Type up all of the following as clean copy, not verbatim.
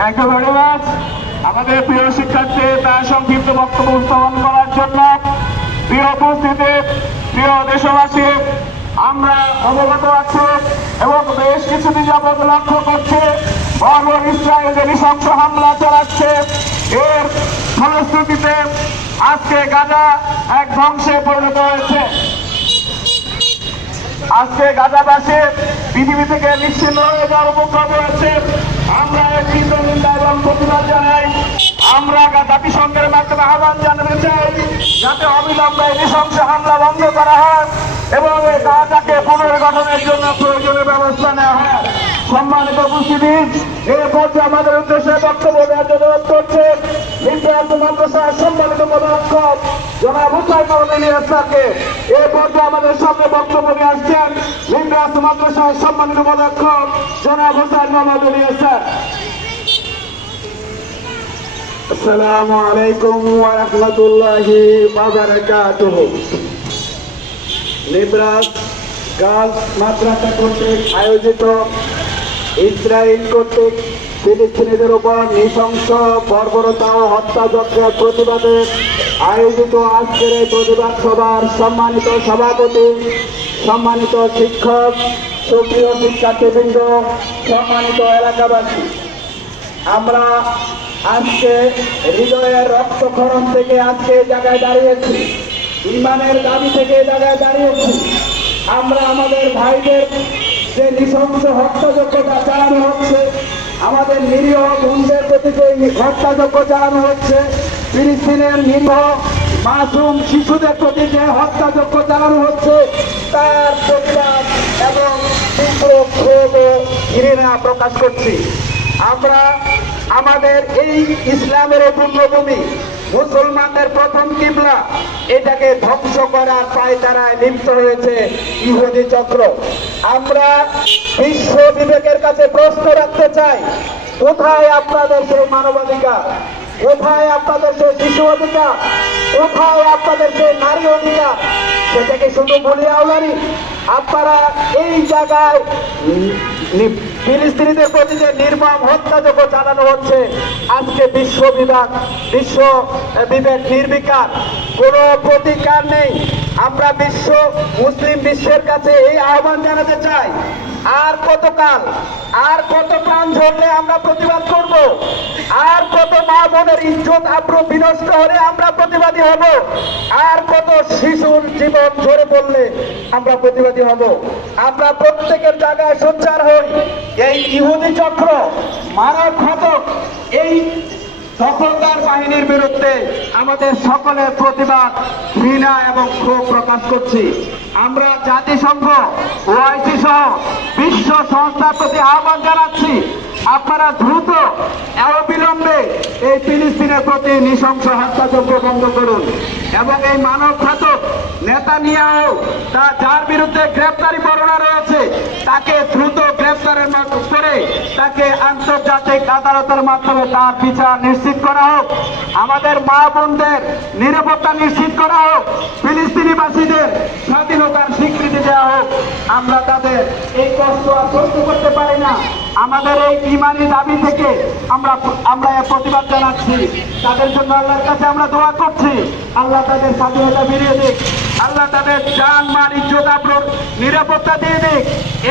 Thank you very much. আমাদের প্রিয় শিক্ষার্থী তার সংক্ষিপ্ত বক্তব্য উপস্থাপন করার জন্য প্রিয় উপস্থিতি, প্রিয় দেশবাসী, আমরা অবগত আছি এবং বেশ কিছুদিন যাবৎ লক্ষ্য করছি বর্বর ইসরায়েল যে নৃশংস হামলা চালাচ্ছে, এর ফলশ্রুতিতে আজকে গাজা এক ধ্বংসে পরিণত হয়েছে। আজকে গাজাবাসী পৃথিবী থেকে নিশ্চিন্ন হয়ে যাওয়ার উপক্রম হয়েছে। আমরা এর তীব্র নিন্দা এবং প্রতিবাদ জানাই। আমরা জাতিসংঘের মাধ্যমে আহ্বান জানাতে চাই যাতে অবিলম্বে নৃশংস হামলা বন্ধ করা হয় এবং এই গাজাকে পুনর্গঠনের জন্য প্রয়োজনীয় ব্যবস্থা নেওয়া হয়। সম্মানিত উপস্থিতি, এর পর্যায়ে আমাদের উদ্দেশ্যে বক্তব্য দেওয়ার জন্য অনুরোধ করছে ইন্টারন্যাশনাল মাদ্রাসার সম্মানিত প্রধান জনাব হুসাইন মাহমুদ ইলিয়াসকে। এর পর্যায়ে আমাদের সামনে বক্তব্য নিয়ে আসছেন ইন্টারন্যাশনাল মাদ্রাসার সম্মানিত প্রধান জনাব হুসাইন মাহমুদ ইলিয়াস। আসসালামু আলাইকুম ওয়া রাহমাতুল্লাহি ওয়া বারাকাতুহু। নিব্রাস গার্লস মাদ্রাসা কর্তৃক আয়োজিত ইসরায়েল কর্তৃক ফিলিস্তিনিদের উপর নৃশংস বর্বরতা ও হত্যাযজ্ঞের প্রতিবাদে আয়োজিত আজকের এই প্রতিবাদ সভার সম্মানিত সভাপতি, সম্মানিত শিক্ষক, সুপ্রিয় শিক্ষার্থীবৃন্দ, সম্মানিত এলাকাবাসী, আমরা আজকে হৃদয়ের রক্তক্ষরণ থেকে আজকে এই জায়গায় দাঁড়িয়েছি, ইমানের দাবি থেকে এই জায়গায় দাঁড়িয়েছি। আমরা আমাদের ভাইদের যে নৃশংস হত্যাযজ্ঞটা চালানো হচ্ছে, আমাদের নিরীহ বোনদের প্রতি যে হত্যাযজ্ঞ চালানো হচ্ছে, ফিলিস্তিনের নিরীহ মাসুম শিশুদের প্রতি যে হত্যাযজ্ঞ চালানো হচ্ছে, তার প্রতিবাদ এবং তীব্র ক্ষোভ ও ঘৃণা প্রকাশ করছি। আমরা আমাদের এই ইসলামের পূর্ণভূমি, মুসলমানদের প্রথম কিবলা, এটাকে ধ্বংস করার পায়তারায় লিপ্ত হয়েছে ইহুদি চক্র। আমরা বিশ্ব বিবেকের কাছে প্রশ্ন রাখতে চাই, কোথায় আপনাদের সেই মানবাধিকার? কোথায় আপনাদের সেই শিশু অধিকার? কোথায় আপনাদের সেই নারী অধিকার? সেটাকে শুধু বলিয়াউলারি? আপনারা এই জায়গায় ফিলিস্তিনিদের প্রতি যে নির্মম হত্যাযজ্ঞ চালানো হচ্ছে, আজকে বিশ্ব বিবেক নির্বিকার, কোনো প্রতিকার নেই। আমরা মুসলিম বিশ্বের কাছে এই আহ্বান জানাতে চাই, আর কতকাল, আর কত প্রাণ ঝরলে আমরা প্রতিবাদ করব? আর কত মা বোনের ইজ্জত আব্রু বিনষ্ট হলে আমরা প্রতিবাদী হব? আর কত শিশুর জীবন ঝরে পড়লে আমরা প্রতিবাদী হব? আমরা প্রত্যেকের জায়গায় সোচ্চার হই। এই ইহুদি চক্র, মানব ঘাতক এই দখলদার বাহিনীর বিরুদ্ধে আমাদের সকলের প্রতিবাদ, ঘৃণা এবং ক্ষোভ প্রকাশ করছি। আমরা জাতিসংঘ, ওআইসি সহ বিশ্ব সংস্থার প্রতি আহ্বান জানাচ্ছি, আপনারা দ্রুত অবিলম্বে এই ফিলিস্তিনের প্রতি নৃশংস হত্যাযজ্ঞ বন্ধ করুন এবং এই মানব ঘাতক নেতানিয়াহু, যার বিরুদ্ধে গ্রেপ্তারি পরোয়ানা রয়েছে, তাকে দ্রুত গ্রেপ্তারের করে তাকে আন্তর্জাতিক আদালতের মাধ্যমে তার বিচার নিশ্চিত করা হোক। আমাদের মা বোনদের নিরাপত্তা নিশ্চিত করা হোক। ফিলিস্তিনিবাসীদের স্বাধীনতার স্বীকৃতি দেওয়া হোক। আমরা তাদের এই কষ্ট আর সহ্য করতে পারি না। আমাদের এই ইমানি দাবি থেকে আমরা প্রতিবাদ জানাচ্ছি। তাদের জন্য আল্লাহর কাছে আমরা দোয়া করছি, আল্লাহ তাদের স্বাধীনতা ফিরিয়ে দিক, আল্লাহ তাদের জান মাল ইজ্জত আবরুর নিরাপত্তা দিয়ে দিক।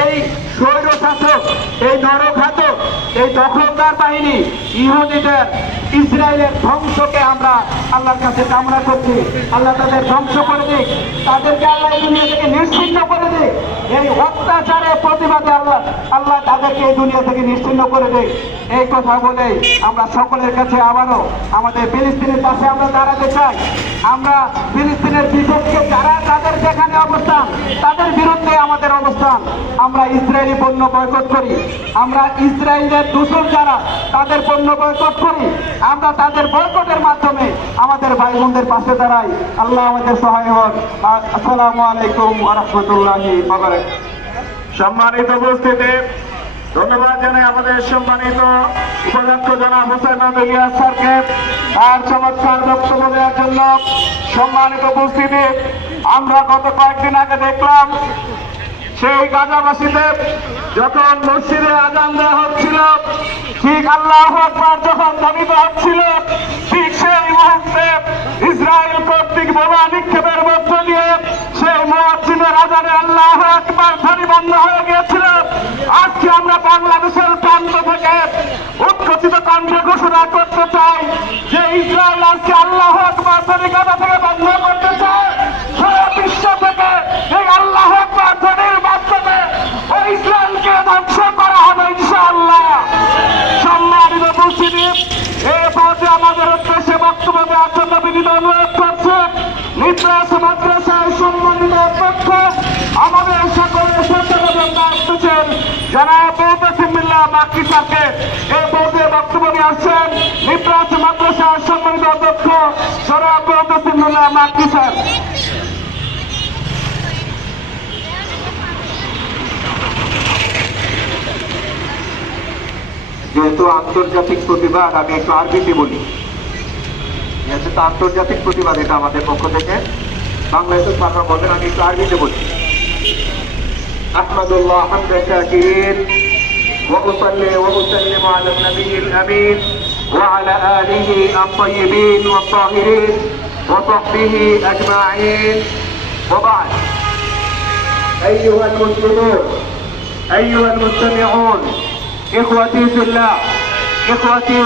এই স্বৈর শাসক, এই নরঘাতক, এই দখলদার বাহিনী ইহুদিদের, ইসরায়েলের ধ্বংসকে আমরা আল্লাহর কাছে কামনা করছি। আল্লাহ তাদের ধ্বংস করে দিক, তাদেরকে আল্লাহ এই দুনিয়া থেকে নিশ্চিহ্ন করে দিক। এই অত্যাচারের প্রতিবাদে আল্লাহ তাদেরকে এই দুনিয়া থেকে নিশ্চিহ্ন করে দেয়। এই কথা বলে আমরা সকলের কাছে আবারও আমাদের ফিলিস্তিনের পাশে আমরা দাঁড়াতে চাই। আমরা ফিলিস্তিনের বিপক্ষে যারা, তাদের যেখানে অবস্থান, তাদের বিরুদ্ধে আমাদের অবস্থান। আমরা ইসরায়েলি পণ্য বয়কট করি, আমরা ইসরায়েলের দূষণ যারা, তাদের পণ্য বয়কট করি। আমরা তাদের বয়কটের মাধ্যমে আমাদের ভাই বোনদের পাশে দাঁড়াই। আল্লাহ আমাদের সহায় হন। আসসালামু আলাইকুম ওয়া রাহমাতুল্লাহি ওয়া বারাকাতুহু। সম্মানিত উপস্থিতি, ধন্যবাদ জানাই আমাদের সম্মানিত উপাধ্যক্ষ জনাব হুসাইন মাহমুদ ইলিয়াস স্যারকে তার চমৎকার বক্তব্য দেওয়ার জন্য। সম্মানিত উপস্থিতি, আমরা গত কয়েকদিন আগে দেখলাম সেই গাজাবাসীদের যখন মসজিদে আজান দেওয়া হচ্ছিল, ঠিক আল্লাহু আকবার যখন ধ্বনিত হচ্ছিল, ঠিক সেই মুহূর্তে ইসরায়েল কর্তৃক বোমা নিক্ষেপের মধ্য দিয়ে সেই মুয়াজ্জিনের আজানে আল্লাহু আকবার ধ্বনি বন্ধ হয়ে গিয়েছিল। আজকে আমরা বাংলাদেশের প্রান্ত থেকে উৎকোচিত কণ্ঠে ঘোষণা করতে চাই যে ইসরায়েল আজকে আল্লাহু আকবার ধ্বনি গাজা থেকে বন্ধ করতে চায়। সারা বিশ্ব থেকে এই আল্লাহু আকবার ধ্বনির মাধ্যমে ওই ইসরায়েলকে ধ্বংস করা হবে ইনশাআল্লাহ। সম্মানিত উপস্থিতি, এই পর্যায়ে আমাদের উদ্দেশ্যে বক্তব্য দেওয়ার জন্য বিনীত অনুরোধ করছে নিদ্রাস মাদ্রাসার সম্মানিত অধ্যক্ষ, আমাদের সকলের সচেতন আসতেছেন জনাব মুহতাসিম বিল্লাহ মাক্কি স্যারকে এই পর্যায়ে বক্তব্য নিয়ে আসছেন নিদ্রাস মাদ্রাসার সম্মানিত অধ্যক্ষ জনাব মুহতাসিম বিল্লাহ মাক্কি স্যার। যেহেতু আন্তর্জাতিক প্রতিবাদ, আমি একটু আরবিতে বলি, যেহেতু আন্তর্জাতিক প্রতিবাদ এটা আমাদের পক্ষ থেকে, বাংলাদেশের পারবা বলেন, আমি একটু আরবিতে বলি। আহমাদুল্লাহ হামদা শাকিরিন ওয়া উসাল্লি ওয়া উসাল্লিমু আলা নবিয়িল আমিন ওয়া আলা আলিহি আত-তাইয়িবিন ওয়াত তাহিরিন ওয়া সাহবিহি আজমাইন ওয়া বা'দ। আইয়ুহাল মুসলিমুন আইয়ুহাল মুসতামি'ুন إخوتي في الله إخوتي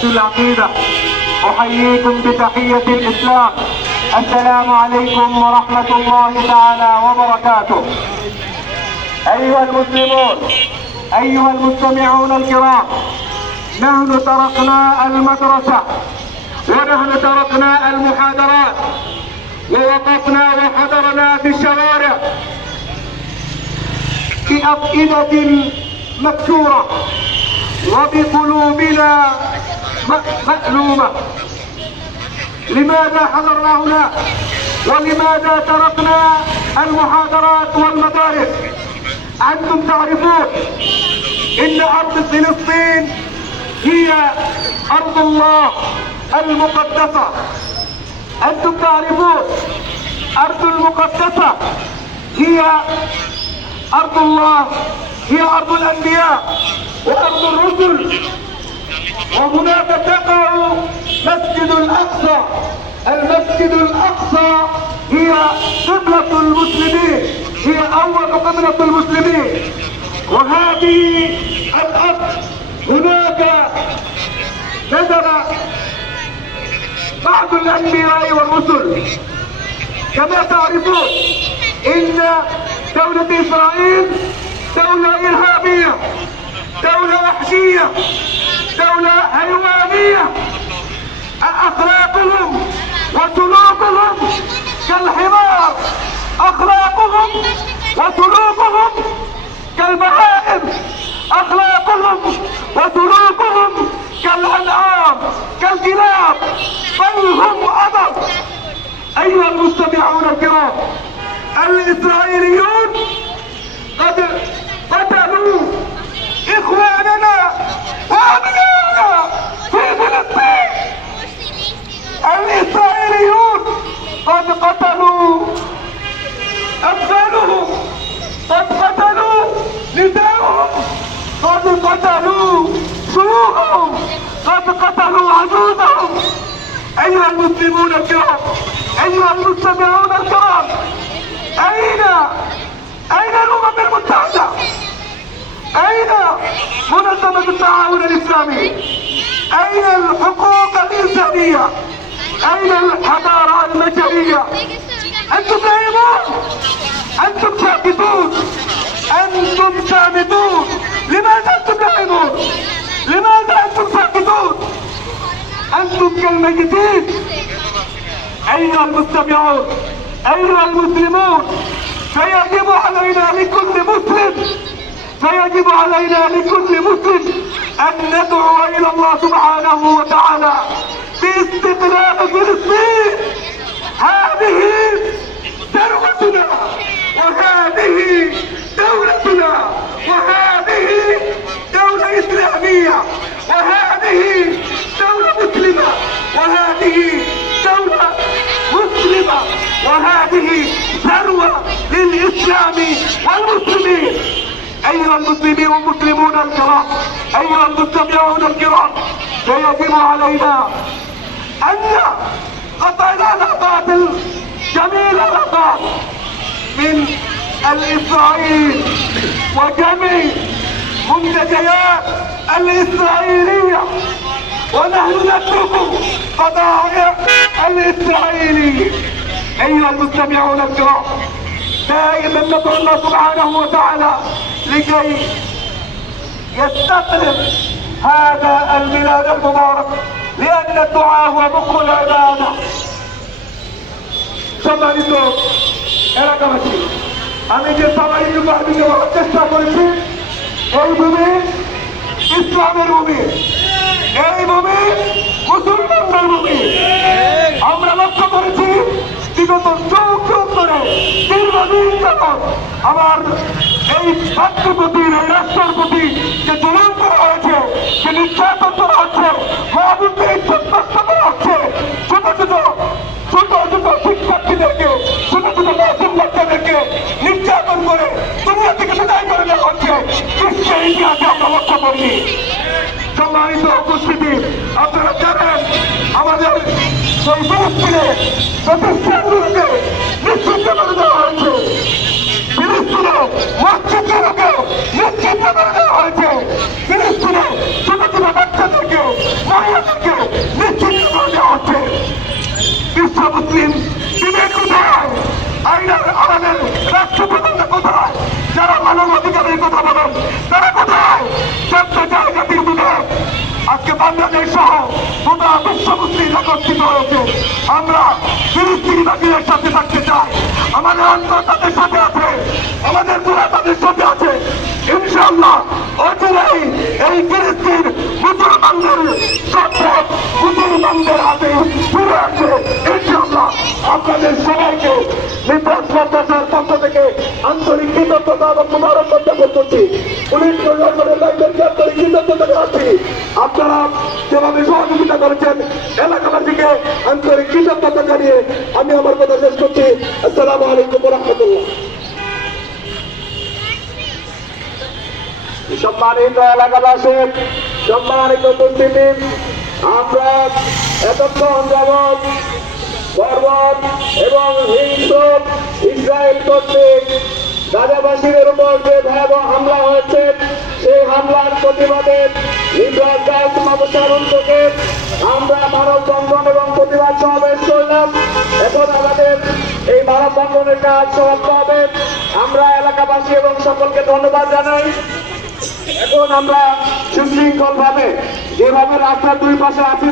في العقيدة أحييكم بتحية الإسلام. السلام عليكم ورحمة الله تعالى وبركاته. أيها المسلمون أيها المستمعون الكرام، نحن تركنا المدرسة ونحن تركنا المحاضرات ووقفنا وحضرنا في الشوارع بأفئدة مكسورة وبقلوبنا مألومة. لماذا حضرنا هنا ولماذا تركنا المحاضرات والمدارس؟ أنتم تعرفون إن أرض فلسطين هي أرض الله المقدسة. أنتم تعرفون أرض المقدسة هي أرض الله، هي أرض الأنبياء وأرض الرسل. وهناك تقع مسجد الأقصى. المسجد الأقصى هي قبلة المسلمين، هي أول قبلة المسلمين. وهذه الأرض هناك نزل بعض الأنبياء والرسل. كما تعرفون إن دولة إسرائيل دولة إرهابية، دولة وحشية، دولة حيوانية. أخلاقهم وسلوكهم كالحمار، أخلاقهم وسلوكهم كالبهائم، أخلاقهم وسلوكهم كالأنعام، كالكلاب، بل هم أضر. أيها المستمعون الكرام، الإسرائيليون قد قتلوا إخواننا وأبنائنا في فلسطين. الإسرائيليون قد قتلوا أطفالهم، قد قتلوا نساءهم، قد قتلوا شيوخهم، قد قتلوا عجوزهم. أيها المسلمون الكرام، أيها المستمعون الكرام، أين الأمم المتحدة؟ أين منظمة التعاون الإسلامي؟ أين الحقوق الإنسانية؟ أين الحضارة البشرية؟ أنتم نائمون، أنتم ساكتون، أنتم صامتون. لماذا أنتم نائمون؟ لماذا أنتم ساكتون؟ أنتم كالميتين. أيها المستمعون أيها المسلمون، فيجب علينا لكل مسلم أن ندعو إلى الله سبحانه وتعالى باستقلال فلسطين. هذه ثروتنا وهذه دولتنا وهذه دولة إسلامية وهذه دولة مسلمة وهذه دولة مسلمة وهذه ثروة للإسلام أيها المسلمين والمسلمون الكرام، أيها المستمعون الكرام، سيجب علينا أن قطعنا لقطات جميلة لقطات من الإسرائيل وجميع منتجيات الإسرائيلية، ونحن نترك بضائع الإسرائيلي. أيها المستمعون الكرام، دائما ندعو الله سبحانه وتعالى لكي يستقلب هذا الميلاد المبارك، لأن الدعاء هو مخ العبادة. সম্মানিত এলাকাবাসী, আমি যে সামাজিক বাহিনী দেওয়ার চেষ্টা করেছি, এই ভূমি ইসলামের ভূমি, এই ভূমি মুসলমানদের ভূমি। আমরা লক্ষ্য করেছি বিগত চৌক ধরে দীর্ঘদিন যাবৎ আমার এই রাষ্ট্রপতির, এই রাষ্ট্রের প্রতি যে জুলুম করা হয়েছে, যে নির্যাতন করা হচ্ছে, মহাবুদ্ধে ইজ্জত নষ্ট করা হচ্ছে, ছোট ছোট শিক্ষার্থীদেরকে, ছোট ছোট মাসুম বাচ্চাদেরকে নির্যাতন করে দুনিয়া থেকে বিদায় করে দেওয়া হচ্ছে, বিশ্বের ইতিহাসে আমরা লক্ষ্য করিনি। সম্মানিত উপস্থিতি, আপনারা জানেন আমাদের সেই ফিলিস্তিনে প্রতিষ্ঠানগুলোকে নিশ্চিত করে দেওয়া হয়েছে, ফিলিস্তিনে মসজিদগুলোকে নিশ্চিত করে দেওয়া হয়েছে, ফিলিস্তিনে ছোট ছোট বাচ্চাদেরকে, মহিলাদেরকে নিশ্চিত করে দেওয়া হচ্ছে। বিশ্ব মুসলিম বিবেক কোথায়? আমাদের রাষ্ট্রপ্রধানরা কোথায়? যারা মানব অধিকারের কথা বলেন তারা কোথায়? চারটা জায়গাটির বিবেক আজকে বাংলাদেশ সহ গোটা বিশ্ব মুসলিম একত্রিত হয়েছে। আমরা ফিলিস্তিনিবাসীদের সাথে থাকতে চাই, আমাদের অন্তর তাদের সাথে আছে, আমাদের দূরা তাদের সাথে আছে। ইনশাআল্লাহ অচিরেই এই ফিলিস্তিন মুসলমানদের সম্পদ মুসলমানদের হাতে ফিরে আসে। ইনশাআল্লাহ আপনাদের সবাইকে নির্বাচ মাদ্রাসার পক্ষ থেকে আন্তরিক কৃতজ্ঞতা এবং মোবারকবাদ জ্ঞাপন করছি। পুলিশ প্রশাসনের লোকদেরকে আন্তরিক কৃতজ্ঞতা জানাচ্ছি। আপনারা যেভাবে সহযোগিতা করেছেন, এলাকাবাসীকে আন্তরিক কৃতজ্ঞতা জানিয়ে আমি আমার কথা শেষ করছি। আসসালামু আলাইকুম ওয়া রাহমাতুল্লাহ। সম্মানিত এলাকাবাসী, সম্মানিত উপস্থিতি, আমরা এতক্ষণ যাবৎ বর্বর এবং হিংস্র ইসরায়েল কর্তৃক গাজাবাসীদের উপর যে ভয়াবহ হামলা হয়েছে, সেই হামলার প্রতিবাদে নির্বাক গাছ মাদ্রাসার উদ্যোগে আমরা মানববন্ধন এবং প্রতিবাদ সমাবেশ করলাম। এখন আমাদের এই মানববন্ধনের কাজ সমাপ্ত হবে। আমরা এলাকাবাসী এবং সকলকে ধন্যবাদ জানাই। এখন আমরা সুশৃঙ্খল ভাবে যেভাবে রাস্তার দুই পাশে আছি